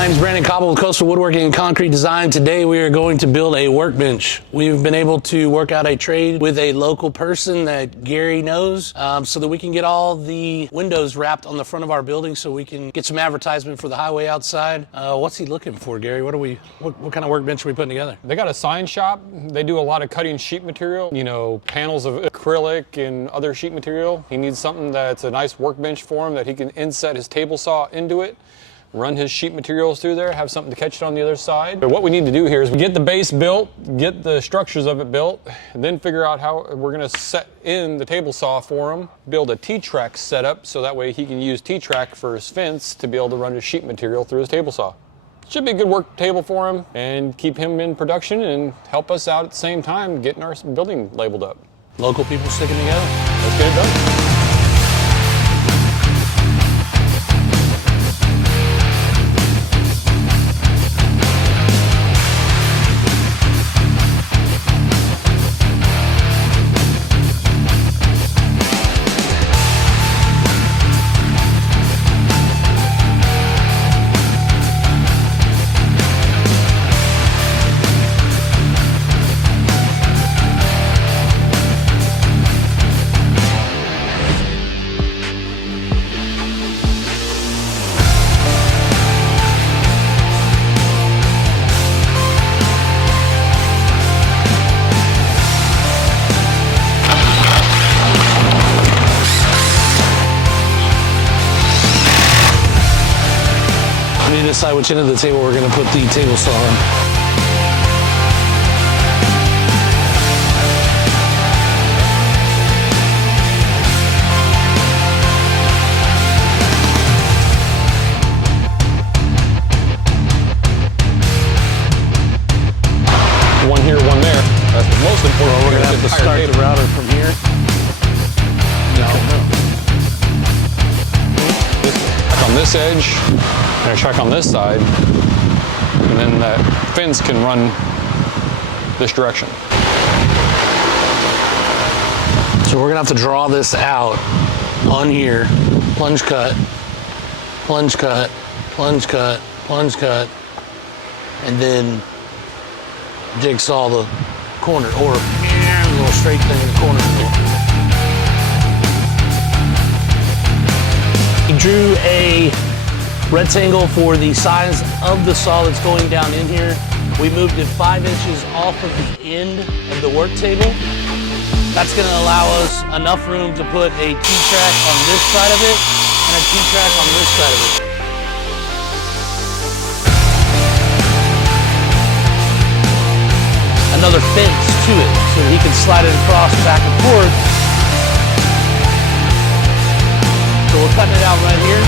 My name is Brandon Cobble with Coastal Woodworking and Concrete Design. Today we are going to build a workbench. We've been able to work out a trade with a local person that Gary knows so that we can get all the windows wrapped on the front of our building so we can get some advertisement for the highway outside. What's he looking for, Gary? What kind of workbench are we putting together? They got a sign shop. They do a lot of cutting sheet material, you know, panels of acrylic and other sheet material. He needs something that's a nice workbench for him that he can inset his table saw into it, run his sheet materials through there, have something to catch it on the other side. But what we need to do here is we get the base built, get the structures of it built, and then figure out how we're gonna set in the table saw for him, build a T-track setup so that way he can use T-track for his fence to be able to run his sheet material through his table saw. Should be a good work table for him and keep him in production and help us out at the same time getting our building labeled up. Local people sticking together. Let's get it done. We need to decide which end of the table we're going to put the table saw on. One here, one there. That's the most important. Well, we're going to have to start the router from here. No. On this edge, and a track on this side, and then that fence can run this direction. So we're gonna have to draw this out on here, plunge cut, plunge cut, plunge cut, plunge cut, and then jigsaw the corner, or a little straight thing in the corner. He drew a rectangle for the size of the saw that's going down in here. We moved it 5 inches off of the end of the work table. That's gonna allow us enough room to put a T-track on this side of it and a T-track on this side of it. Another fence to it so that he can slide it across back and forth. So we're cutting it out right here.